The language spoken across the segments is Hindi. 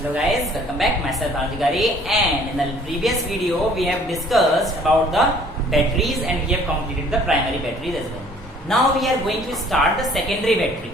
Hello guys, welcome back. Myself Adhikari, and in the previous video we have discussed about the batteries and we have completed the primary batteries as well. Now we are going to start the secondary battery.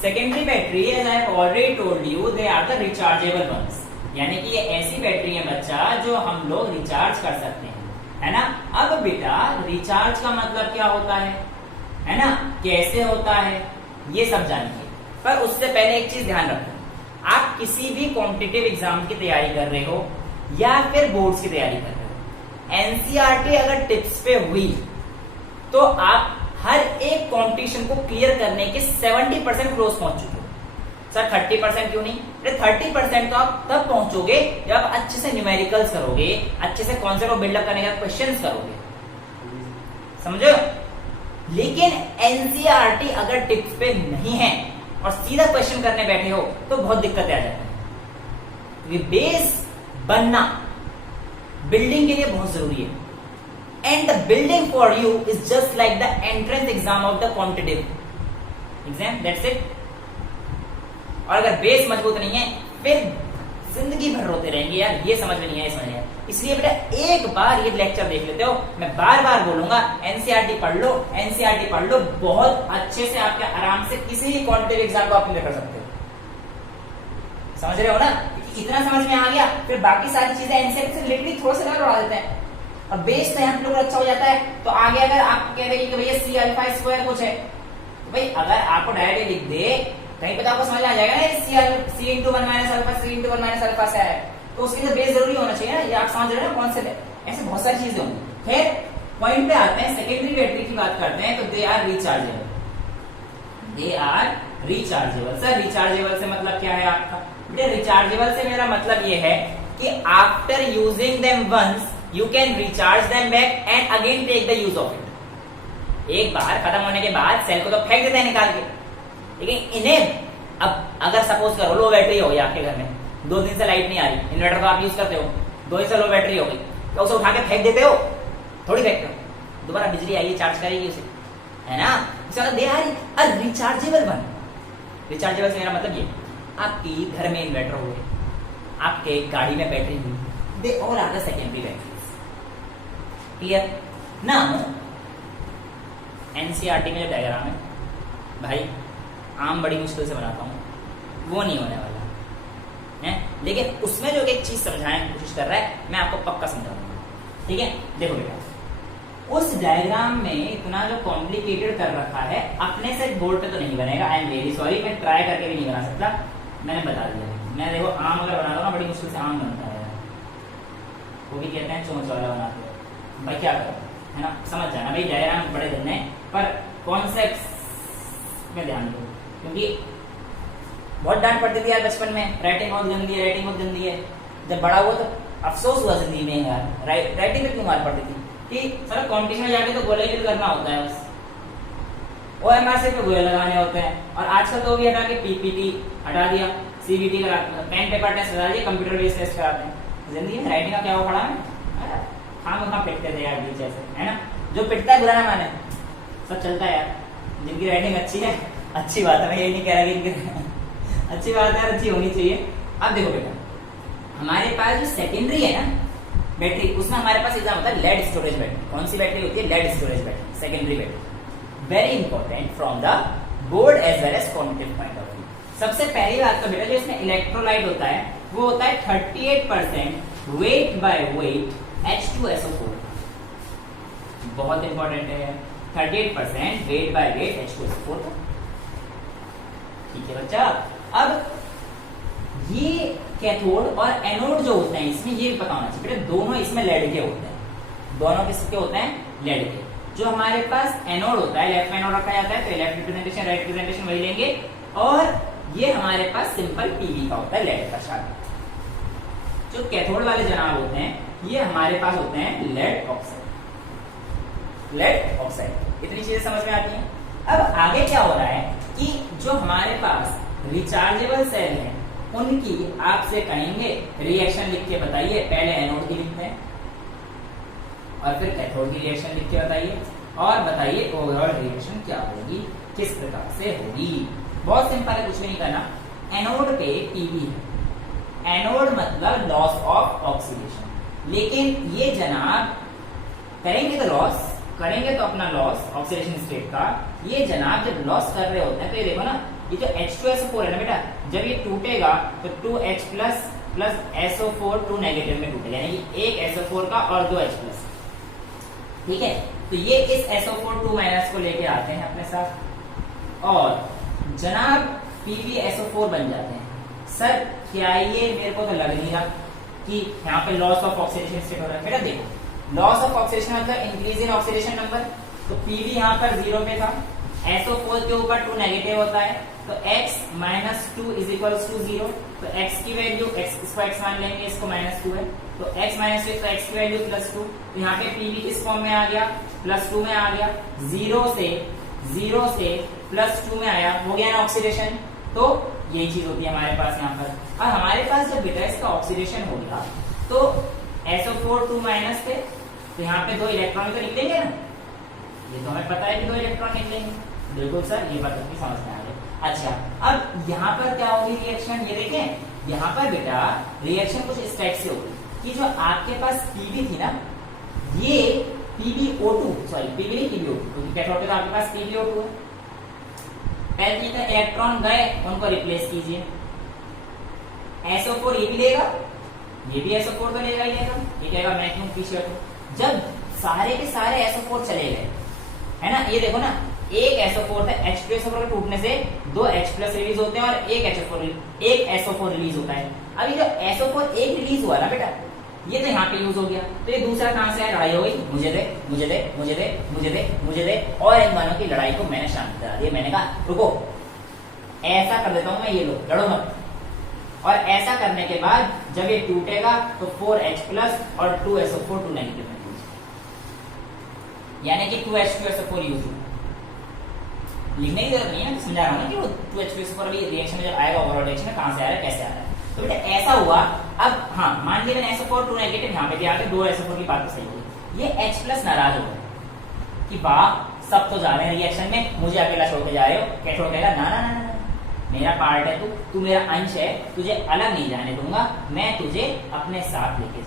Secondary battery, as I have already told you, they are the rechargeable ones. यानी कि ये ऐसी बैटरी है बच्चा जो हम लोग रिचार्ज कर सकते हैं, है ना। अब बेटा रिचार्ज का मतलब क्या होता है ना, कैसे होता है ये सब जानिए। पर उससे पहले एक चीज ध्यान रखो, आप किसी भी कॉम्पिटिटिव एग्जाम की तैयारी कर रहे हो या फिर बोर्ड्स की तैयारी कर रहे हो, एनसीईआरटी अगर टिप्स पे हुई तो आप हर एक कॉम्पिटिशन को क्लियर करने के 70% क्लोज पहुंच चुके हो। सर 30% क्यों नहीं? 30% तो आप तब पहुंचोगे जब आप अच्छे से न्यूमेरिकल्स करोगे, अच्छे से कॉन्सेप्ट को बिल्डअप करने का क्वेश्चंस करोगे, समझो। लेकिन एनसीईआरटी अगर टिप्स पे नहीं है और सीधा क्वेश्चन करने बैठे हो तो बहुत दिक्कतें आ जाती है। ये बेस बनना बिल्डिंग के लिए बहुत जरूरी है, and the building for you is just like the entrance exam of the competitive exam, that's it. और अगर बेस मजबूत नहीं है फिर जिंदगी भर रोते रहेंगे, यार ये समझ में नहीं है, समझ नहीं है। इसलिए बेटा एक बार ये लेक्चर देख लेते हो, मैं बार बार बोलूंगा एनसीईआरटी पढ़ लो, एनसीईआरटी पढ़ लो, बहुत अच्छे से आपके आराम से किसी भी कॉम्पिटिटिव एग्जाम को आप क्लियर कर सकते हो, समझ रहे हो ना। इतना समझ में आ गया, फिर बाकी सारी चीजें एनसीईआरटी से रिलेटेड थोड़ा सा उड़ा देते हैं और बेस तो हम लोग अच्छा हो जाता है। तो आगे अगर आप कह देंगे कि भैया सी अल्फा स्क्वायर कुछ है, तो भाई अगर आपको डायरेक्ट लिख दे कहीं पे तो आपको समझ आ जाएगा ना, सी इंटू 1 माइनस अल्फा, सी इंटू 1 माइनस अल्फा से है, तो उसके लिए बेस जरूरी होना चाहिए ना, ये आप समझ रहे हो ना कौन से। ऐसे बहुत सारी चीजें होंगी। खैर पॉइंट पे आते हैं, सेकेंडरी बैटरी की बात करते हैं तो they are rechargeable, they are rechargeable. Sir rechargeable से मतलब क्या है आपका? बेटा रिचार्जेबल से मेरा मतलब ये है कि after using them once you can recharge them back and again take the use of it. एक बार खत्म होने के बाद सेल को तो फेंक देते हैं निकाल के, लेकिन इन्हें अब अगर सपोज करो लो बैटरी हो गई आपके घर में, 2 दिन से लाइट नहीं आ रही, इन्वर्टर को आप यूज करते हो, 2 दिन से लो बैटरी हो गई, तो उसे उठा के फेंक देते हो? थोड़ी फेंकते हो, दोबारा बिजली आएगी चार्ज करेगी उसे, है ना। They are a rechargeable one. Rechargeable से मेरा मतलब ये, आपकी घर में इन्वर्टर हो गए, आपके गाड़ी में बैटरी हुई, they all are the secondary batteries. Clear ना? एनसीईआरटी में जो डायग्राम है भाई आम बड़ी मुश्किल से बनाता हूं, वो नहीं होने वाला है, लेकिन उसमें जो एक चीज समझाने की कोशिश कर रहा है मैं आपको पक्का समझाऊंगा, ठीक है। देखो बेटा उस डायग्राम में इतना जो कॉम्प्लिकेटेड कर रखा है अपने से बोर्ड पे तो नहीं बनेगा, आई एम वेरी सॉरी, मैं ट्राई करके भी नहीं बना सकता, मैंने बता दिया। मैं देखो आम अगर बना दो ना बड़ी मुश्किल से आम बनता है, वो भी कहते हैं चोंच वाला बनाते हो, भाई क्या करो, है ना। समझ जाना भाई डायग्राम बड़े दिन है पर कॉन्सेप्ट में ध्यान दो, क्योंकि बहुत डांट पड़ती थी यार बचपन में, राइटिंग बहुत गंदी है, राइटिंग बहुत गंदी है। जब बड़ा हुआ तो अफसोस हुआ जिंदगी में यार, राइटिंग में क्यों मार पड़ती थी कि सर कॉम्पिटिशन में जाके तो गोले फिल करना होता है बस, OMR से पे गोले लगाने होते हैं। और आजकल तो भी हटा के पीपीटी हटा दिया, सीबीटी करा, पेन पेपर टेस्ट करा दिया, कंप्यूटर बेस्ड टेस्ट कराते हैं। जिंदगी में राइटिंग का क्या वो खड़ा है, कहाँ पिटते थे यार बीच ऐसे, है ना। जो पिटता है बुरा ना माने, सब चलता है यार। जिनकी राइटिंग अच्छी है अच्छी बात है, मैं ये नहीं कह रहा कि अच्छी बात है, अच्छी होनी चाहिए। अब देखो बेटा हमारे पास जो सेकेंडरी है ना बैटरी, उसमें हमारे पास एग्जाम होता है लेड स्टोरेज बैटरी। कौन सी बैटरी होती है? Lead storage battery, secondary battery. Very important from the board as well as competitive point of view. सबसे पहली बात तो बेटा जो इसमें इलेक्ट्रोलाइट होता है वो होता है 38% वेट बाय वेट H2SO4। बहुत इंपॉर्टेंट है, 38% वेट बाय वेट H2SO4 का, ठीक है बच्चा। अब ये कैथोड और एनोड जो होते हैं इसमें ये पता होना चाहिए बेटा, दोनों इसमें लेड के होते हैं, दोनों किसके होते हैं? लेड के। जो हमारे पास एनोड होता है लेफ्ट में एनोड रखा जाता है, तो लेफ्ट रिप्रेजेंटेशन राइट रिप्रेजेंटेशन वही लेंगे, और ये हमारे पास सिंपल पीवी का होता है लेड का शार्ट। जो कैथोड वाले जनाब होते हैं ये हमारे पास होते हैं लेड ऑक्साइड, लेड ऑक्साइड। इतनी चीजें समझ में आती हैं। अब आगे क्या हो रहा है कि जो हमारे पास रिचार्जेबल सेल हैं उनकी आपसे कहेंगे रिएक्शन लिख के बताइए, पहले एनोड की लिखते हैं और फिर कैथोड की रिएक्शन लिख के बताइए, और बताइए ओवरऑल रिएक्शन क्या होगी, किस प्रकार से होगी। बहुत सिंपल है, कुछ भी नहीं करना। एनोड पे पीवी है, एनोड मतलब लॉस ऑफ ऑक्सीडेशन। लेकिन ये जनाब करेंगे तो लॉस, करेंगे तो अपना लॉस ऑक्सीडेशन स्टेट का। ये जनाब जब लॉस कर रहे होते हैं तो ये देखो ना, ये जो H2SO4 है ना बेटा, जब ये टूटेगा तो 2H plus plus SO4 2 negative में टूटेगा, यानी कि एक SO4 का और 2H प्लस। ठीक है, तो ये इस SO4 2 माइनस को लेके आते हैं अपने साथ और जनाब PbSO4 बन जाते हैं। सर क्या ये मेरे को तो लग नहीं रहा कि यहाँ पे लॉस ऑफ ऑक्सीडेशन स्टेट हो रहा है। बेटा देखो, लॉस ऑफ ऑक्सीडेशन मतलब इंक्रीज इन ऑक्सीडेशन नंबर, तो Pb यहाँ पर 0 पे था, SO4 के ऊपर 2 नेगेटिव होता है, तो x minus 2 is equal to 0। तो x की वैल्यू इसको x मान लेंगे, इसको माइनस 2 है, तो x माइनस 2 तो x की वैल्यू प्लस 2। तो यहाँ पे Pb किस फॉर्म में आ गया, प्लस 2 में आ गया, 0 से प्लस 2 में आया, हो गया ना ऑक्सीडेशन। तो यही चीज होती है हमारे पास यहाँ पर। और हमारे पास जब बेटा इसका ऑक्सीडेशन हो गया तो SO4 2 माइनस थे, तो यहाँ पे 2 इलेक्ट्रॉन तो निकलेंगे ना, ये तो हमें पता है कि 2 इलेक्ट्रॉन निकलेंगे। बिल्कुल सर, ये बात आपकी समझ में आ गई। अच्छा, अब यहाँ पर क्या होगी रिएक्शन, ये देखें यहाँ पर बेटा रिएक्शन कुछ इस टाइप से होगी कि जो आपके पास Pb थी ना, ये PbO2 सॉरी Pb नहीं PbO2, क्योंकि कैथोड पे तो आपके पास PbO2 है। पहले इलेक्ट्रॉन गए, उनको रिप्लेस कीजिए, SO4 ये भी लेगा, ये भी SO4 तो लेगा ही लेगा, ये कहेगा मैं क्यों पीछे हटूं। जब सारे के सारे SO4 चले गए, है ना, ये देखो ना, एक SO4 था, H2SO4 के टूटने से 2 H प्लस रिलीज होते हैं और एक SO4 रिलीज होता है। अब ये जो SO4 एक रिलीज हुआ ना बेटा, ये तो यहाँ पे यूज हो गया, तो ये दूसरा कहां से आया, लड़ाई हो गई, मुझे दे मुझे दे मुझे दे मुझे दे मुझे दे, और इन दोनों की लड़ाई को मैंने शांत करा दिया। मैंने कहा रुको, ऐसा कर देता हूं मैं, ये लो लड़ो मत। और ऐसा करने के बाद जब ये टूटेगा तो 4H प्लस और 2SO4 2 नेगेटिव में यूज, यानी कि 2H2SO4 यूज हुआ। लिखने की जरूरत नहीं है, समझा रहा हूं ना कि वो 2H2SO4 अभी रिएक्शन में जब आएगा, ओवरऑल रिएक्शन में कहां से आ रहा है, कैसे आ रहा है। तो बेटा ऐसा हुआ। अब हाँ, मान लिया मैंने SO4 2 नेगेटिव यहाँ पे दिया, 2 SO4 की बात तो सही हुई। ये H प्लस नाराज हो गए कि वाह सब तो जा रहे हैं रिएक्शन में, मुझे अकेला छोड़ के जा रहे हो। कैथोड कहेगा ना ना ना ना, मेरा पार्ट है तू मेरा अंश है, तुझे अलग नहीं जाने दूंगा, मैं तुझे अपने साथ लेके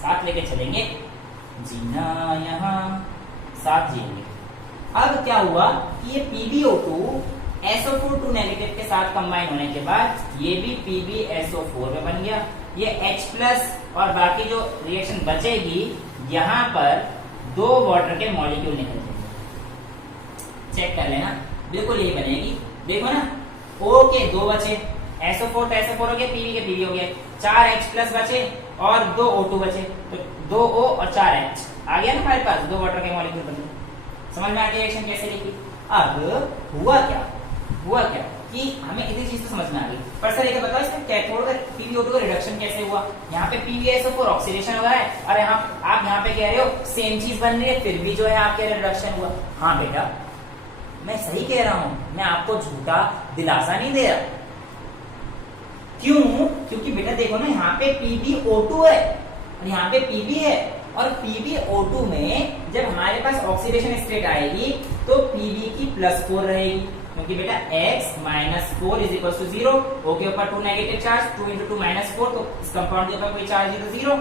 साथ लेके चलेंगे, जीना यहाँ साथ जिएंगे। अब क्या हुआ कि ये PbO2 SO4 2 नेगेटिव के साथ कंबाइन होने के बाद ये भी PbSO4 में बन गया। ये H प्लस और बाकी जो रिएक्शन बचेगी, यहाँ पर 2 वाटर के मॉलिक्यूल निकल जाएंगे। चेक कर लेना, बिल्कुल यही बनेगी। देखो ना, O के 2 बचे, SO4 तो SO4 हो गया, Pb के Pb हो गया, 4H प्लस बचे और 2 O2 बचे, तो 2 O और 4H आ गया ना हमारे पास, 2 वाटर के मॉलिक्यूल बन गए। समझ में आ गया रिएक्शन कैसे लिखी। अब हुआ क्या कि हमें इतनी चीज तो समझ में आ गई, पर सर ये बताओ इसमें कैथोड का PbO2 का रिडक्शन कैसे हुआ। यहाँ पे PbSO4 ऑक्सीडेशन हो रहा है और आप यहाँ पे कह रहे हो सेम चीज बन रही है, फिर भी जो है आपके रिडक्शन हुआ। हाँ बेटा, मैं सही कह रहा हूं, मैं आपको झूठा दिलासा नहीं दे रहा। क्यों? क्योंकि बेटा देखो ना, यहाँ पे PbO2 है और यहाँ पे Pb है, और PbO2 में जब हमारे पास ऑक्सीडेशन स्टेट आएगी तो Pb की +4 रहेगी, क्योंकि बेटा x minus 4 is equal to 0। O के ऊपर 2 नेगेटिव चार्ज, 2 इंटू 2 माइनस 4, तो इस कंपाउंड के ऊपर कोई चार्ज है तो 0।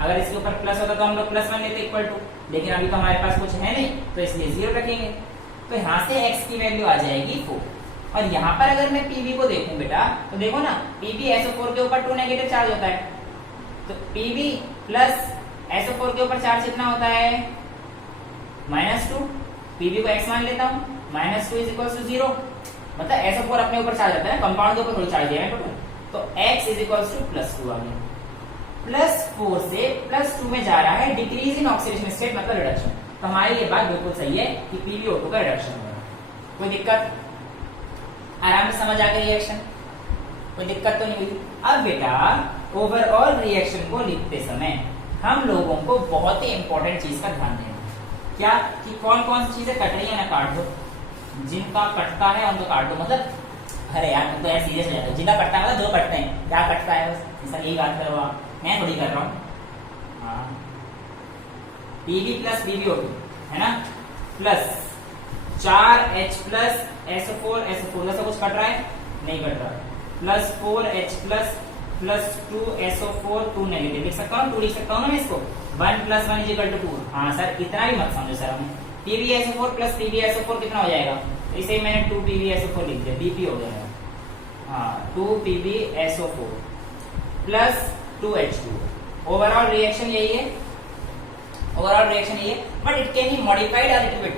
अगर इसके ऊपर प्लस होता तो हम लोग +1 लेते इक्वल टू, लेकिन अभी तो हमारे पास कुछ है नहीं, तो इसलिए 0 रखेंगे। तो यहाँ से x की वैल्यू आ जाएगी 4। और यहाँ पर अगर मैं Pb को देखूं बेटा, तो देखो ना, PbSO4 के ऊपर 2 नेगेटिव चार्ज होता है, तो Pb प्लस SO4 के ऊपर चार्ज कितना होता है, -2। Pb को x मान लेता हूँ, -2 इज इक्वल टू 0, मतलब SO4 अपने ऊपर चार्ज आता है, कंपाउंड के ऊपर थोड़ी चार्ज दिया है टोटल, तो x इज इक्वल टू +2 आ गया। +4 से +2 में जा रहा है, डिक्रीज इन ऑक्सीडेशन स्टेट मतलब रिडक्शन। तो हमारी ये बात बिल्कुल सही है कि PbO2 का रिडक्शन हो रहा है। कोई दिक्कत? आराम से समझ आ गई रिएक्शन, कोई दिक्कत तो नहीं हुई। अब बेटा ओवरऑल रिएक्शन को लिखते समय हम लोगों को बहुत ही इंपॉर्टेंट चीज का ध्यान देना, क्या कि कौन कौन सी चीजें कट रही है ना काट दो, जिनका कटता है उनको काट दो। मतलब अरे यार तुम तो यार सीरियस हो जाते हो, जिनका कटता है मतलब जो कटते हैं, क्या कटता है बस ऐसा यही बात करो आप, मैं थोड़ी कर रहा हूँ। हाँ, Pb प्लस PbO2 है ना, प्लस 4H प्लस SO4 जैसा कुछ कट रहा है, नहीं कट रहा है, plus 4H plus plus 2SO4 2 negative लिख सकता हूँ, 2 लिख सकता हूँ ना मैं इसको। 1 + 1 = 2। हाँ सर इतना भी मत समझो सर हमें। PbSO4 प्लस PbSO4 कितना हो जाएगा? इसे मैंने 2 PbSO4 लिख दिया, BP हो गया। हाँ 2 PbSO4 plus 2H2। Overall reaction यही है, ओवरऑल रिएक्शन यही है, but it can be modified a little bit,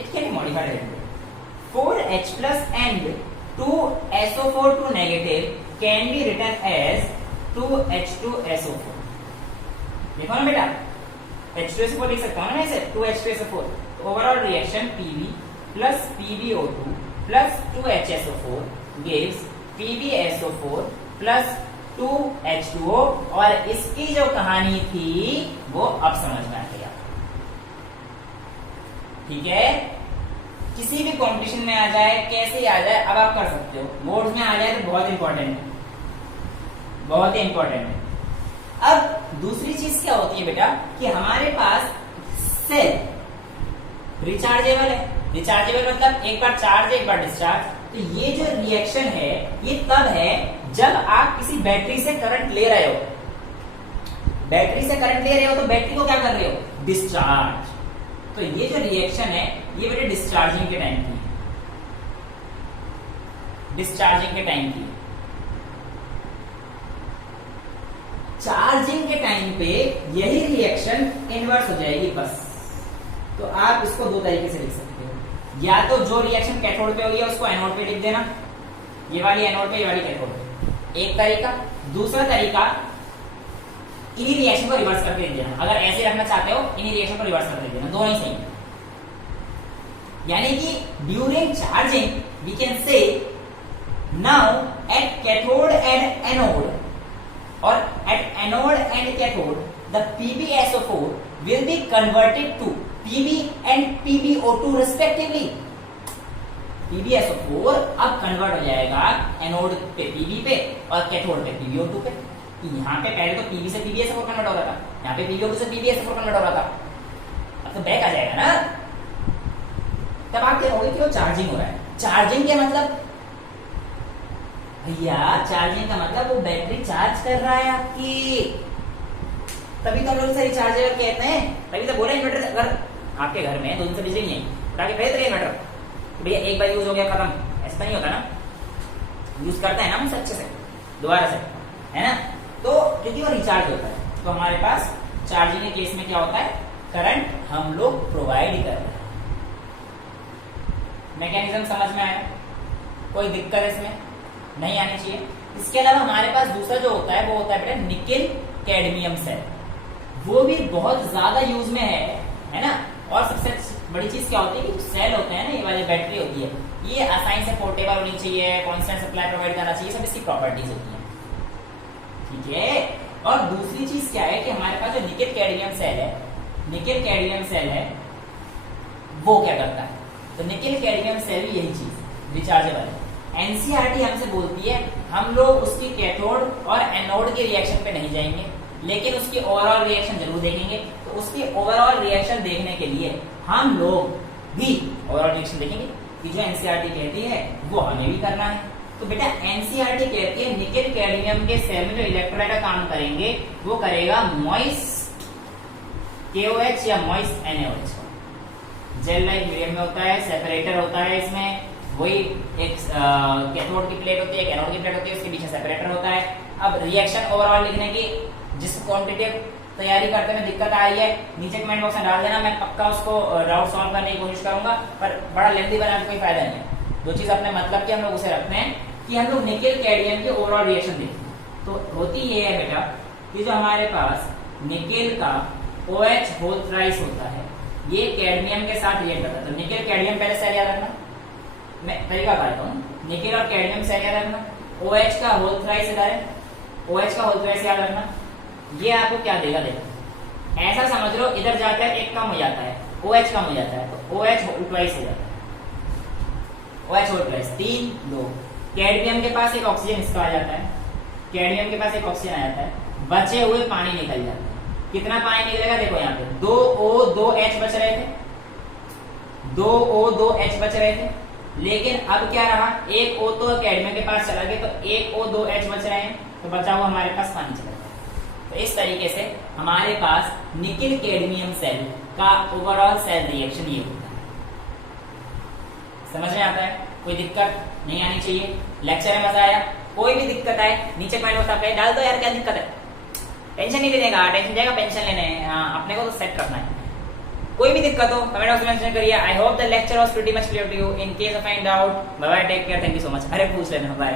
it can be modified a little bit. 4H plus and 2SO4 2 negative can be written as 2H2SO4। देखो ना बेटा, H2SO4 लिख सकता हूँ ना इसे, 2H2SO4। तो overall reaction Pb plus PbO2 plus 2HSO4 gives PbSO4 plus 2H2O। और इसकी जो कहानी थी वो अब समझ में आ गया, ठीक है। किसी भी कंपटीशन में आ जाए, कैसे आ जाए, अब आप कर सकते हो। बोर्ड में आ जाए तो बहुत इंपॉर्टेंट है, बहुत ही इंपॉर्टेंट है। अब दूसरी चीज क्या होती है बेटा कि हमारे पास सेल रिचार्जेबल है। रिचार्जेबल मतलब एक बार चार्ज एक बार डिस्चार्ज। तो ये जो रिएक्शन है ये तब है जब आप किसी बैटरी से करंट ले रहे हो। बैटरी से करंट ले रहे हो तो बैटरी को क्या कर रहे हो? डिस्चार्ज। तो ये जो रिएक्शन है ये बेटे डिस्चार्जिंग के टाइम की, डिस्चार्जिंग के टाइम की। चार्जिंग के टाइम पे यही रिएक्शन इनवर्स हो जाएगी बस। तो आप इसको दो तरीके से लिख सकते हो, या तो जो रिएक्शन कैथोड पे हुई है उसको एनोड पे लिख देना, ये वाली एनोड पे ये वाली कैथोड पे, एक तरीका। दूसरा तरीका इन्हीं रिएक्शन को रिवर्स करके दे देना। अगर ऐसे रखना चाहते हो इन्हीं रिएक्शन को रिवर्स करके दे देना, दोनों ही सही है। यानी कि during charging we can say now at cathode and anode or at anode and cathode the PbSO4 will be converted to Pb and PbO2 respectively। PbSO4 अब कन्वर्ट हो जाएगा एनोड पे Pb पे और कैथोड पे PbO2 पे। यहाँ पे पहले तो Pb से PbSO4 कन्वर्ट हो रहा था, यहाँ पे PbO2 से PbSO4 कन्वर्ट हो रहा था। अब तो बैक आ जाएगा ना। तब आप क्या कहोगे कि वो चार्जिंग हो रहा है। चार्जिंग के मतलब भैया, चार्जिंग का मतलब वो बैटरी चार्ज कर रहा है आपकी, तभी तो हम लोग इसे रिचार्जेबल कहते हैं। तभी तो बोले इन्वर्टर अगर आपके घर में 2 दिन से बिजली नहीं है ताकि खरीद रहे इन्वर्टर, तो भैया एक बार यूज हो गया खत्म, ऐसा नहीं होता ना। यूज करते हैं ना हम अच्छे से दोबारा से, है ना। तो क्योंकि वो रिचार्ज होता है तो हमारे पास चार्जिंग के केस में क्या होता है, करंट हम लोग प्रोवाइड कर रहे हैं। मैकेनिज्म समझ में आया? कोई दिक्कत इसमें नहीं आनी चाहिए। इसके अलावा हमारे पास दूसरा जो होता है वो होता है बेटा निकेल कैडमियम सेल। वो भी बहुत ज्यादा यूज में है ना। और सबसे बड़ी चीज क्या होती है कि सेल होते हैं ना, ये वाली बैटरी होती है, ये आसानी से पोर्टेबल होनी चाहिए, कांस्टेंट सप्लाई प्रोवाइड करना चाहिए, सब इसकी प्रॉपर्टीज होती है, ठीक है। और दूसरी चीज क्या है कि हमारे पास जो निकेल कैडमियम सेल है, निकेल कैडमियम सेल है वो क्या करता है, तो निकेल कैडमियम सेल भी यही चीज रिचार्जेबल है। एनसीईआरटी हमसे बोलती है हम लोग उसकी कैथोड और एनोड के रिएक्शन पे नहीं जाएंगे, लेकिन उसकी ओवरऑल रिएक्शन जरूर देखेंगे। तो उसकी ओवरऑल रिएक्शन देखने के लिए हम लोग भी ओवरऑल रिएक्शन देखेंगे कि जो एनसीईआरटी कहती है वो हमें भी करना है। तो बेटा एनसीईआरटी कहती है निकेल कैडमियम के सेल में जो इलेक्ट्रोलाइट का काम करेंगे वो करेगा मॉइस्ट KOH या moist NaOH। Gel like medium में होता है, सेपरेटर होता है इसमें, वही एक कैथोड की प्लेट होती है, एक एनोड की प्लेट होती है, उसके पीछे सेपरेटर होता है। अब रिएक्शन ओवरऑल लिखने की जिस क्वांटिटी तैयारी करते में दिक्कत आ रही है नीचे कमेंट बॉक्स में डाल देना, मैं पक्का उसको डाउट सॉल्व करने की कोशिश करूंगा, पर बड़ा लेंथी बनाने का कोई फायदा नहीं है। जो चीज अपने मतलब की हम लोग उसे रखते हैं कि हम लोग निकेल कैडमियम की ओवरऑल रिएक्शन देखें। तो होती ये है बेटा कि जो हमारे पास निकेल का OH होल थ्राइस होता है ये कैडमियम के साथ रिएक्ट करता है। तो निकेल कैडमियम पहले सेल याद रखना, मैं तरीका बताता हूँ। निकेल और कैडमियम सेल याद रखना, OH का होल थ्राइस इधर है, OH का होल थ्राइस याद रखना। ये आपको क्या देगा, देखो ऐसा समझ लो इधर जाता है एक कम हो जाता है, OH कम हो जाता है तो OH होल थ्राइस हो जाता है, OH होल थ्राइस 3 2। कैडमियम के पास एक ऑक्सीजन इसका आ जाता है, कैडमियम के पास एक ऑक्सीजन आ जाता है, बचे हुए पानी निकल जाता है। कितना पानी निकलेगा देखो यहाँ पे 2O 2H बच रहे थे, 2O 2H बच रहे थे, लेकिन अब क्या रहा, एक O तो कैडमियम के पास चला गया, तो एक O 2 H बच रहे हैं, तो बचा हुआ हमारे पास पानी चला गया। तो इस तरीके से हमारे पास निकिल कैडमियम सेल का ओवरऑल सेल रिएक्शन ये होता है। समझ में आता है? कोई दिक्कत नहीं आनी चाहिए। लेक्चर में मजा आया? कोई भी दिक्कत आए नीचे कमेंट बॉक्स में डाल दो यार, क्या दिक्कत है, टेंशन नहीं लेने का, टेंशन जाएगा पेंशन लेने, अपने को तो सेट करना है। कोई भी दिक्कत हो कमेंट बॉक्स में मेंशन करिए। I hope the lecture was pretty much clear to you. In case of any doubt, bye bye, take care, thank you so much. अरे पूछ लेना, बाय।